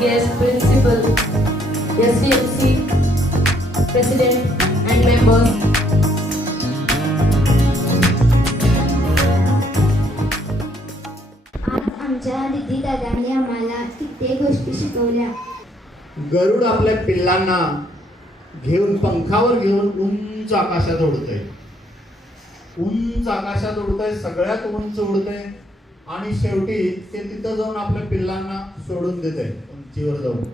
guest, principal, SDMC, president and members. आज आमच्या दीदी दादांनी आम्हाला कित्येक गोष्टी शिकवल्या. गरुड आपल्या पिल्लांना घेऊन पंखावर घेऊन उंच आकाशात उडतंय. उंच आकाशात उडतंय, सगळ्यात उंच उडतंय आणि शेवटी ते तिथं जाऊन आपल्या पिल्लांना सोडून देत आहे उंचीवर जाऊन.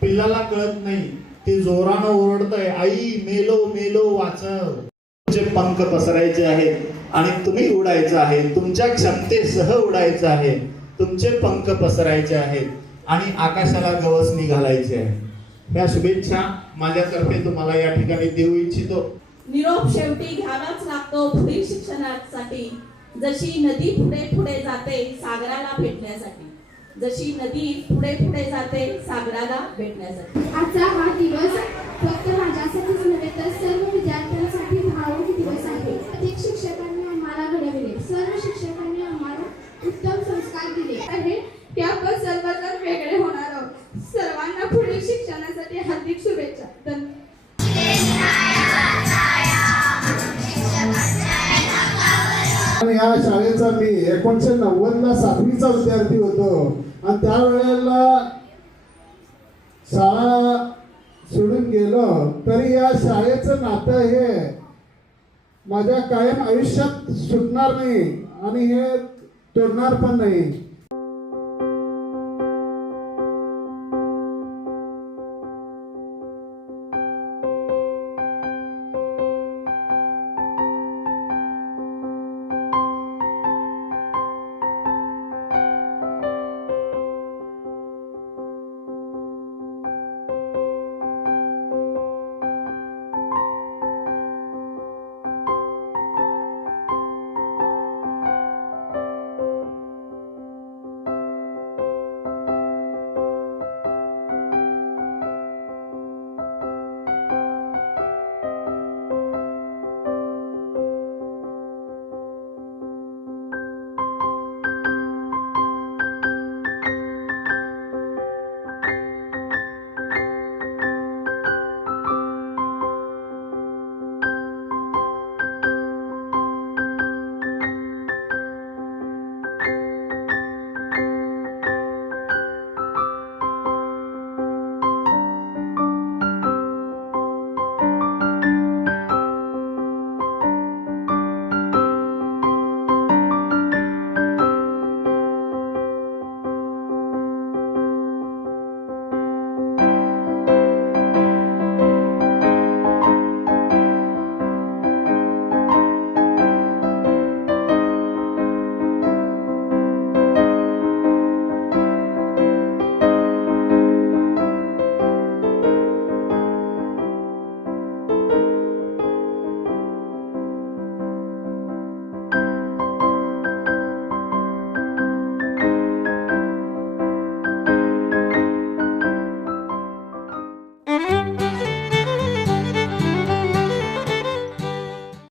पिल्लाला कळत नाही, ते जोरानं ओरडतंय, आई मेलो मेलो वाचव. तुमचे पंख पसरायचे आहेत आणि तुम्ही उडायचं आहे, तुमच्या क्षमतेसह उडायचं आहे. तुमचे पंख पसरायचे आहेत आणि आकाशाला गवसणी घालायची आहे. ह्या शुभेच्छा माझ्यातर्फे तुम्हाला या ठिकाणी देऊ इच्छितो. निरोप शेवटी घ्यावाच लागतो पुढील शिक्षणासाठी. जशी नदी पुढे पुढे जाते सागराला भेटण्यासाठी. जशी नदी पुढे पुढे जाते सागराला भेटण्यासाठी. आजचा हा दिवस फक्त माझ्यासाठीच नव्हे तर सर्व विद्यार्थ्यांसाठी भावनिक दिवस आहे. प्रत्येक शिक्षकांनी आम्हाला घडविले, सर्व शिक्षकांनी आम्हाला उत्तम संस्कार दिले आहे. ते आपण सर्वजण वेगळे होणार आहोत. सर्वांना पुढील शिक्षणासाठी हार्दिक शुभेच्छा. या शाळेचा मी 1990ला 7वीचा विद्यार्थी होतो आणि त्यावेळेला शाळा सोडून गेलो तरी या शाळेचं नातं हे माझ्या कायम आयुष्यात सुटणार नाही आणि हे तोडणार पण नाही.